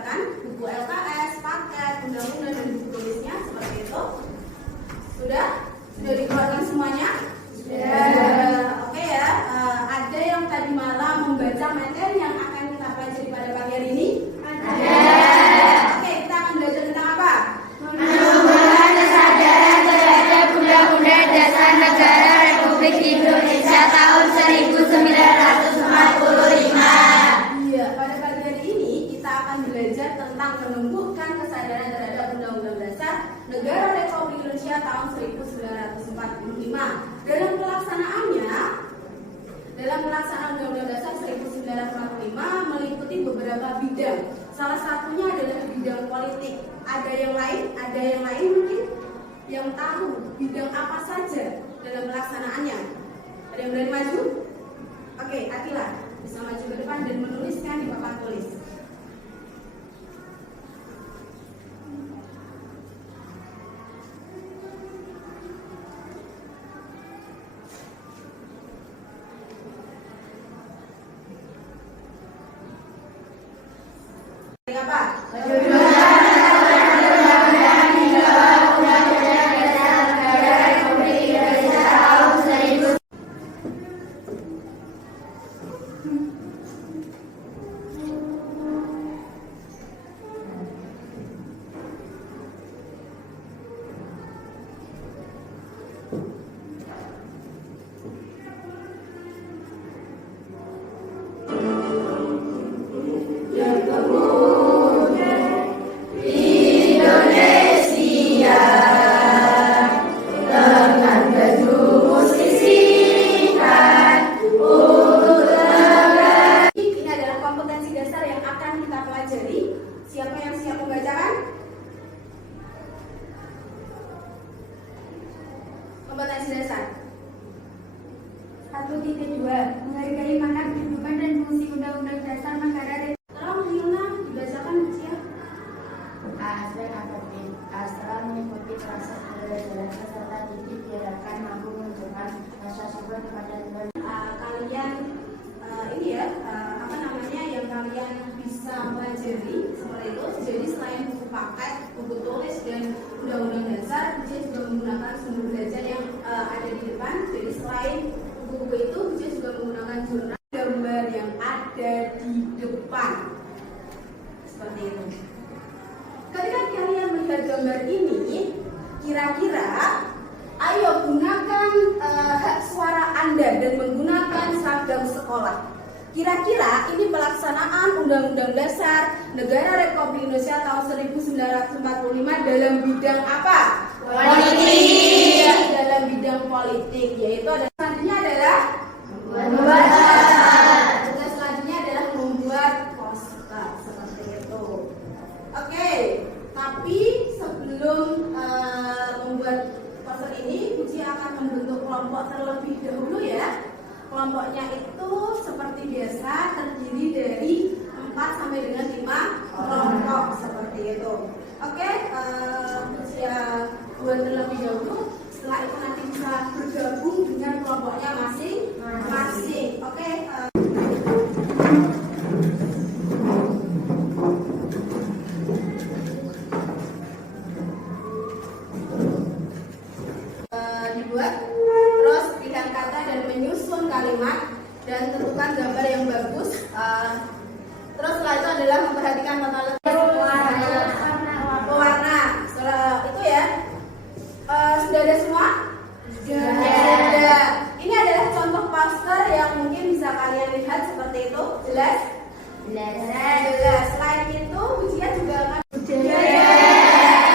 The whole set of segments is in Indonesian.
menggambarkan buku LKS, paket, undang-undang dan buku tulisnya seperti itu. Sudah dikeluarkan semuanya? Sudah. Oke ya. Ada yang tadi malam membaca materi yang akan kita pelajari pada pagi hari ini? Ada. Oke, kita akan belajar tentang apa? Menumbuhkan kesadaran terhadap Undang-Undang Dasar Negara Republik Indonesia tahun 1945. Iya, pada pagi hari ini kita akan belajar tentang menumbuhkan kesadaran terhadap Undang-Undang Dasar Negara Republik Indonesia tahun 1945. Dalam pelaksanaan Undang-Undang Dasar 1945 meliputi beberapa bidang. Salah satunya adalah bidang politik. Ada yang lain mungkin yang tahu bidang apa saja dalam pelaksanaannya. Ada yang berani maju? Oke, Atila bisa maju ke depan dan menuliskan di papan tulis. Apa? Siapa yang siap membacakan? Kompetensi dasar 1.2 Menghargai makna kehidupan dan fungsi Undang-Undang Dasar Negara Republik. Tolong Yuna dibacakan siap. Aspek akademik asal mengikuti proses pembelajaran peserta didik diharapkan mampu menunjukkan rasa syukur kepada Tuhan. Kalian yang kalian bisa pelajari seperti itu. Jadi selain buku paket, buku tulis dan undang-undang dasar, Bucia juga menggunakan sumber belajar yang ada di depan. Jadi selain buku-buku itu, Bucia juga menggunakan jurnal gambar yang ada di depan seperti itu. Ketika kalian melihat gambar ini, kira-kira ayo gunakan hak suara Anda dan menggunakan seragam sekolah. Kira-kira ini pelaksanaan Undang-Undang Dasar Negara Republik Indonesia tahun 1945 dalam bidang apa? Politik. Dalam bidang politik, yaitu selanjutnya adalah Membuat tugas selanjutnya adalah membuat poster seperti itu. Oke, tapi sebelum membuat poster ini, Buci akan membentuk kelompok terlebih dahulu ya. Kelompoknya itu seperti biasa terdiri dari 4 sampai dengan 5 kelompok seperti itu. Oke, Buci buat terlebih dahulu. Setelah itu nanti bisa bergabung dengan kelompoknya masing-masing. Oke. Dibuat, terus pilihan kata dan menyusun kalimat dan tentukan gambar yang bagus. Terus setelah itu adalah memperhatikan tata letak warna. Itu ya. Sudah ada semua? Sudah ada. Ini adalah contoh poster yang mungkin bisa kalian lihat seperti itu. Jelas? Jelas. Selain itu, Bucia juga akan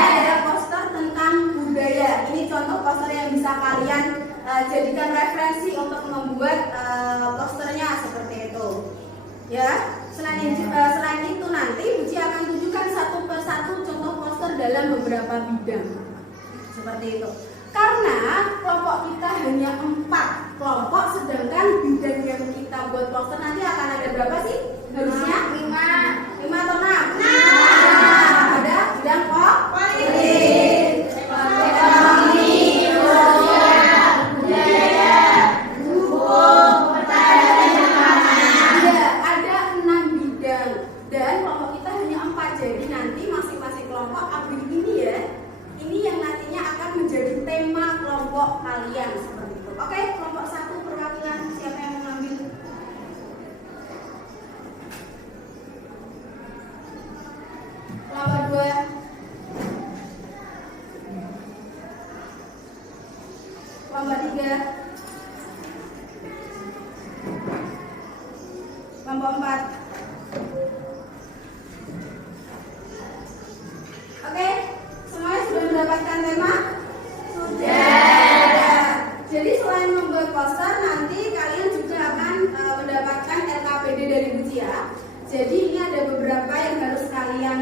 ada poster tentang budaya. Ini contoh poster yang bisa kalian jadikan referensi untuk membuat posternya seperti itu. Ya. Selain itu nanti Buci akan tunjukkan satu persatu contoh poster dalam beberapa bidang. Seperti itu. Karena kelompok kita hanya 4 kelompok, sedangkan bidang yang kita buat poster nanti akan ada berapa sih? Harusnya 5 atau 6? Ada bidang politik, ekonomi, sosial, budaya, hukum, pertanian, ada 6 bidang dan kelompok kita hanya 4. Jadi nanti masing-masing kelompok ambil ini ya. Ini yang nantinya akan menjadi tema kelompok kalian seperti itu. Oke, kelompok 1 perwakilan siapa yang mengambil? Kelompok 2. Kelompok 3. Kelompok 4. Oke, semuanya sudah mendapatkan tema? Sudah. Jadi selain membuat poster, nanti kalian juga akan mendapatkan LKPD dari Bujia. Jadi ini ada beberapa yang harus kalian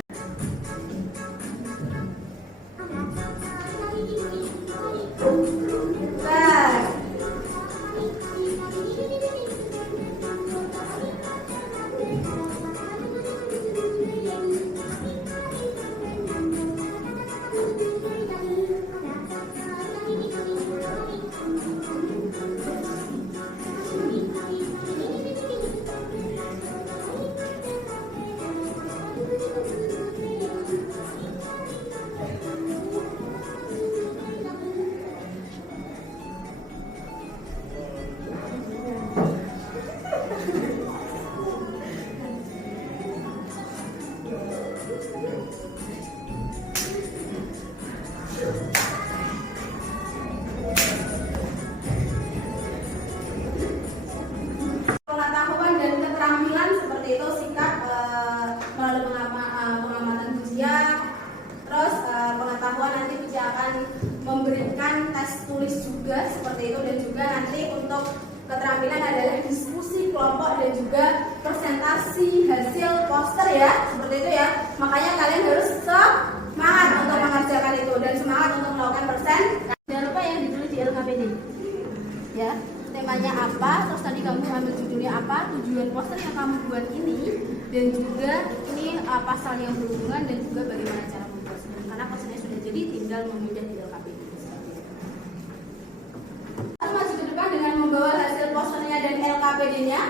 pengetahuan dan keterampilan seperti itu, sikap melalui pengamatan Bujia. Terus pengetahuan nanti Bujia akan memberikan tes tulis juga seperti itu, dan juga nanti untuk keterampilan adalah diskusi kelompok dan juga presentasi hasil poster ya, seperti itu ya. Makanya kalian harus semangat untuk mengerjakan itu dan semangat untuk melakukan present. Jangan lupa yang ditulis di LKPD ya, temanya apa, terus tadi kamu ambil judulnya apa, tujuan poster yang kamu buat ini, dan juga ini pasal yang berhubungan dan juga bagaimana cara membuatnya. Karena posternya sudah jadi, tinggal memindah di LKPD. Maju ke depan dengan membawa hasil posternya dan LKPD-nya.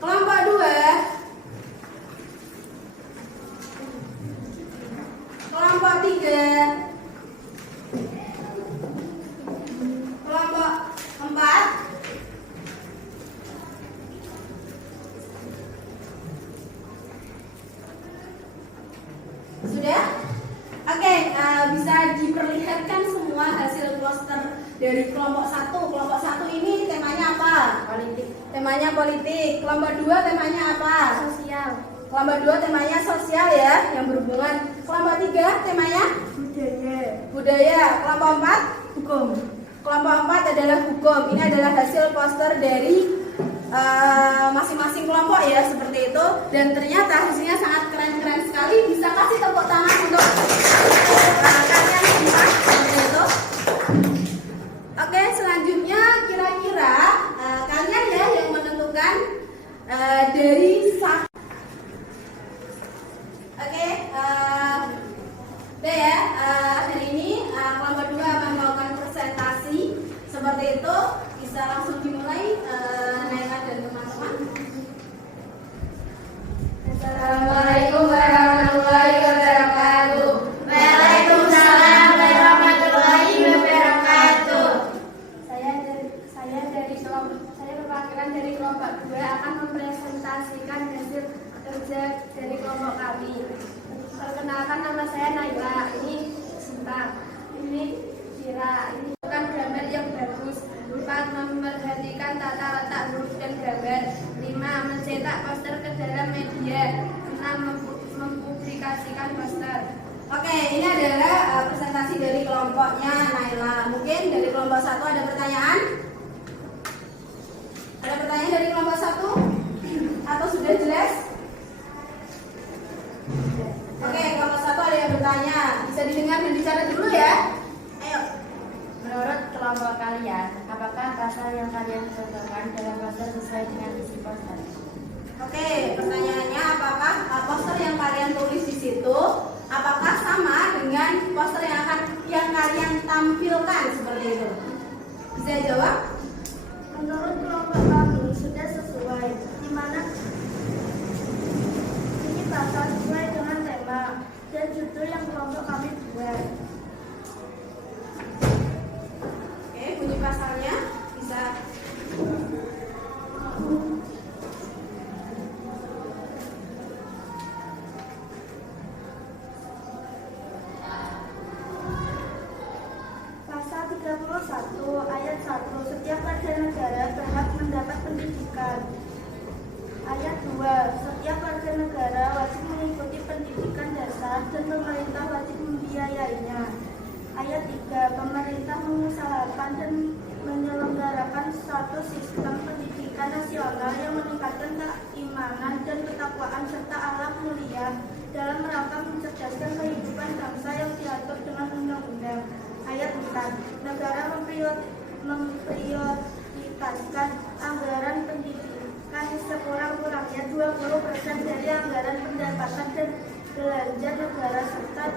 Kelompok 2. Kelompok 3. Kelompok 4. Sudah? Oke, bisa diperlihatkan semua hasil poster dari kelompok 1. Kelompok 1 ini temanya apa? Politik. Temanya politik. Kelompok 2 temanya apa? Sosial. Kelompok 2 temanya sosial ya, yang berhubungan. Kelompok 3 temanya Budaya. budaya. Kelompok 4 Hukum. kelompok 4 adalah hukum. Ini adalah hasil poster dari masing-masing kelompok ya, seperti itu. Dan ternyata hasilnya sangat keren-keren sekali. Bisa kasih tepuk tangan untuk kalian semua seperti itu. Oke, selanjutnya kira-kira kalian ya yang menentukan dari Oke, udah ya. Hari ini kelompok 2 akan melakukan presentasi seperti itu. Bisa langsung dimulai, Naila dan teman-teman. Assalamualaikum warahmatullahi wabarakatuh. Waalaikumsalam warahmatullahi wabarakatuh. Saya perwakilan dari kelompok 2 akan mempresentasikan hasil kerja dari kelompok kami. Perkenalkan, nama saya Naila. Ini Sinta. Ini Kira. Ini bukan gambar yang bagus. 4. Memperhatikan tata letak huruf dan gambar. 5. Mencetak poster ke dalam media. 6. Mempublikasikan poster. Oke, ini adalah presentasi dari kelompoknya Naila. Mungkin dari kelompok 1 ada pertanyaan? Ada pertanyaan dari kelompok 1? Atau sudah jelas? Oke, kelompok 1 ada yang bertanya. Bisa didengar dan bicara dulu ya. Ayo. Menurut kelompok kalian, apakah pasal yang kalian contohkan dalam poster sesuai dengan isi poster? Oke, pertanyaannya apakah poster yang kalian tulis di situ apakah sama dengan poster yang kalian tampilkan seperti itu? Bisa jawab? Menurut kelompok kami, dan pemerintah wajib membiayainya. Ayat 3. Pemerintah mengusahakan dan menyelenggarakan suatu sistem pendidikan nasional yang meningkatkan keimanan dan ketakwaan serta akhlak mulia dalam rangka mencerdaskan kehidupan bangsa yang diatur dengan undang-undang. Ayat 4. Negara memprioritaskan anggaran pendidikan sekurang-kurangnya 20% dari anggaran pendapatan dan belanja negara serta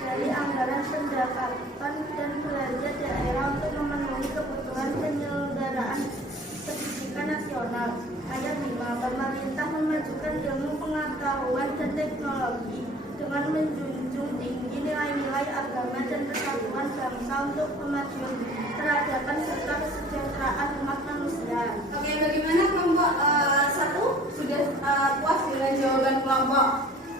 dari anggaran pendapatan dan belanja daerah untuk memenuhi kebutuhan penyelenggaraan pendidikan nasional. Ayat 5. Pemerintah memajukan ilmu pengetahuan dan teknologi dengan menjunjung tinggi nilai-nilai agama dan persatuan bangsa untuk kemajuan peradaban serta kesejahteraan umat manusia. Oke, bagaimana kelompok 1? Sudah puas dengan jawaban kelompok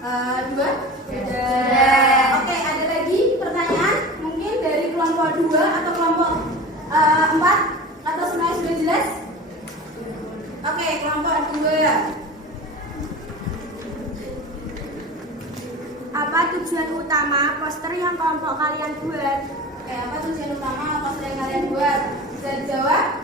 2? Sudah. Oke, ada lagi pertanyaan? Mungkin dari kelompok 2 atau kelompok 4? Atau semuanya sudah jelas? Oke, kelompok 2. Apa tujuan utama poster yang kelompok kalian buat? Oke, apa tujuan utama poster yang kalian buat? Bisa dijawab?